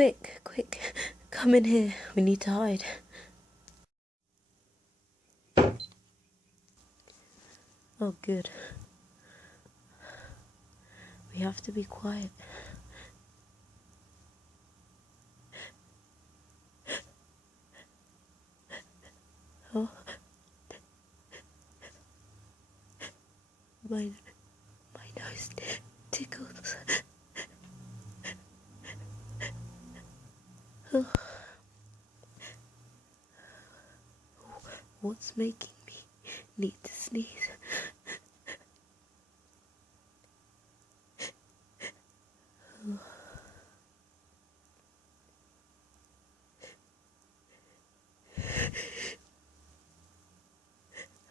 quick, quick. Come in here. We need to hide. Oh, good. We have to be quiet. Oh. My nose tickles. Oh. What's making me need to sneeze?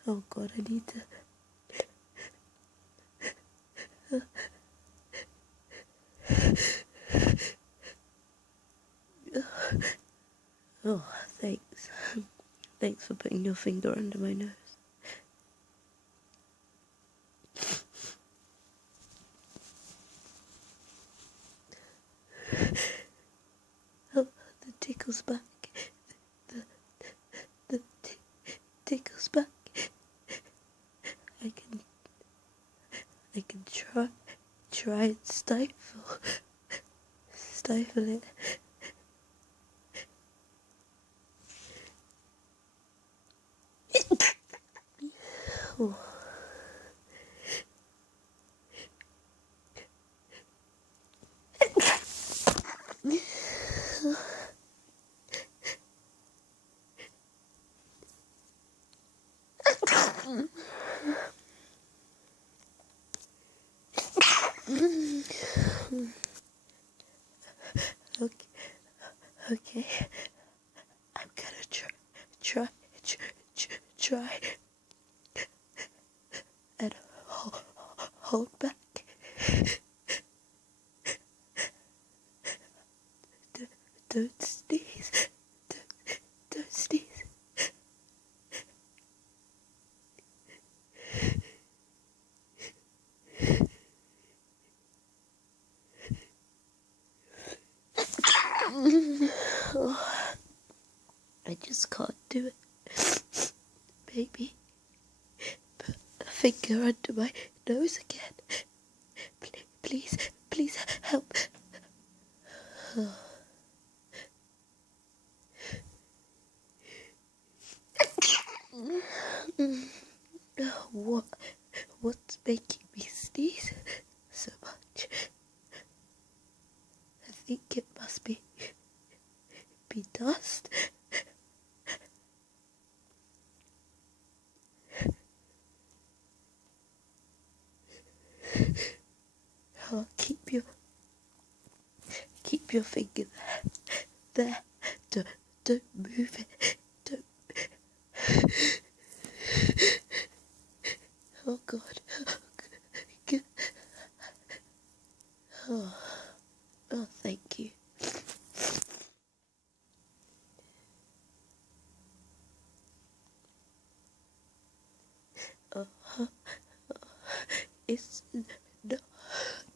Oh God, I need to. Oh, thanks. Thanks for putting your finger under my nose. Oh, the tickle's back. The tickle's back. I can try and stifle it. Oh. Okay. I'm gonna try and hold back. Don't sneeze. Don't sneeze. Oh, I just can't do it. Baby, put a finger under my nose again. Please help. What's making me sneeze so much? I think it must be dust. Oh, keep your finger there. Don't move it. Don't. Oh God. Oh, thank you. It's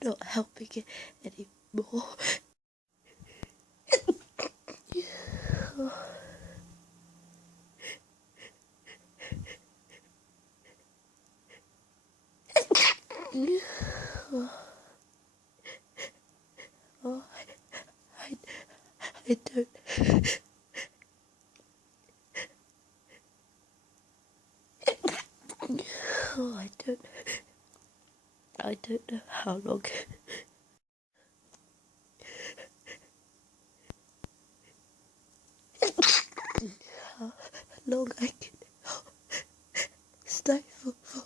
not helping it anymore. Oh, I don't. Oh, I don't know how long. How long I can stifle for.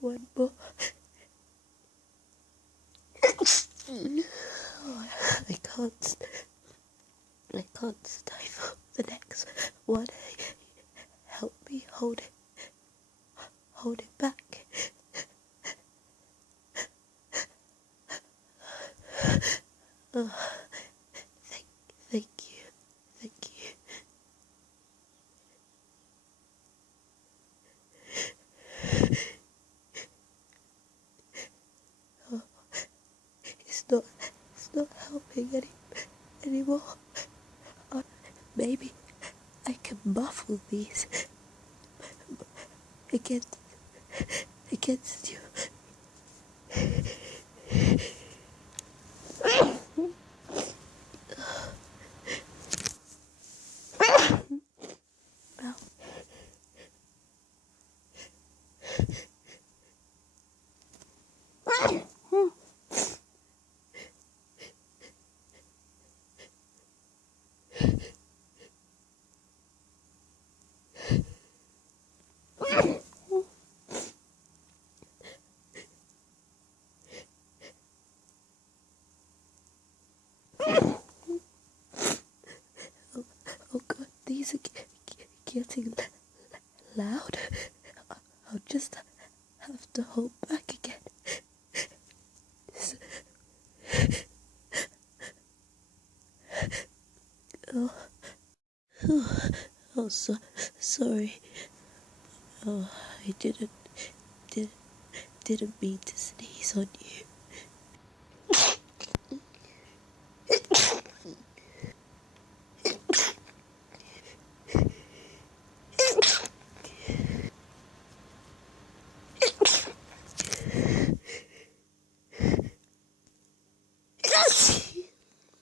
One more. Oh, I can't stifle the next one. Help me hold it back. Oh, thank you. anything anymore. Maybe I can muffle these against you. Oh God, these are getting loud. I'll just have to hold back again. Oh, oh, sorry. Oh, I didn't mean to sneeze on you.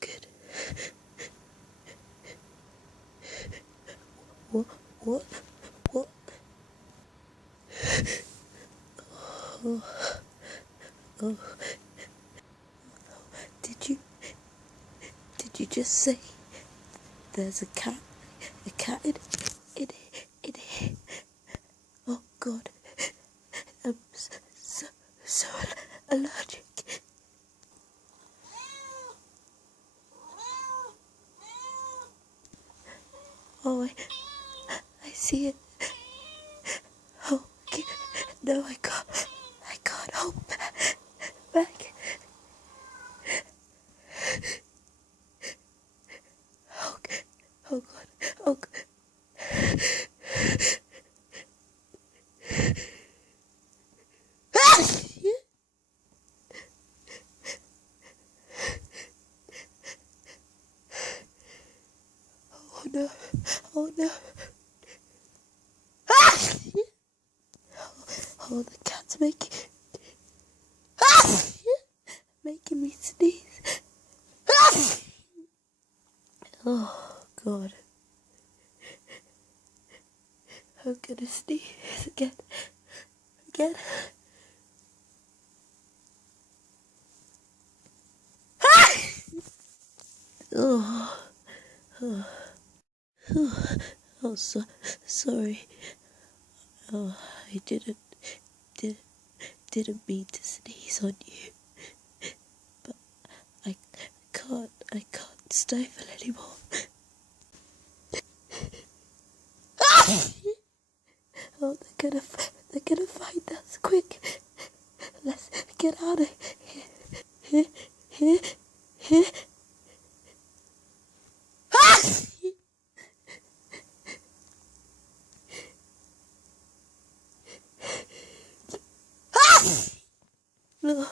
Good. What? What? What? Oh, oh. Did you just say there's a cat in. Oh God, I'm so allergic. Oh, I see it. Oh, no, I can't hold back. Oh, oh God, oh God. Oh no, oh no. Oh, the cat's making me sneeze. Oh God, I'm gonna sneeze again. Oh, oh, sorry. Oh, I didn't mean to sneeze on you, but I can't stifle anymore. Oh, they're gonna find us. Quick, let's get out of here. No.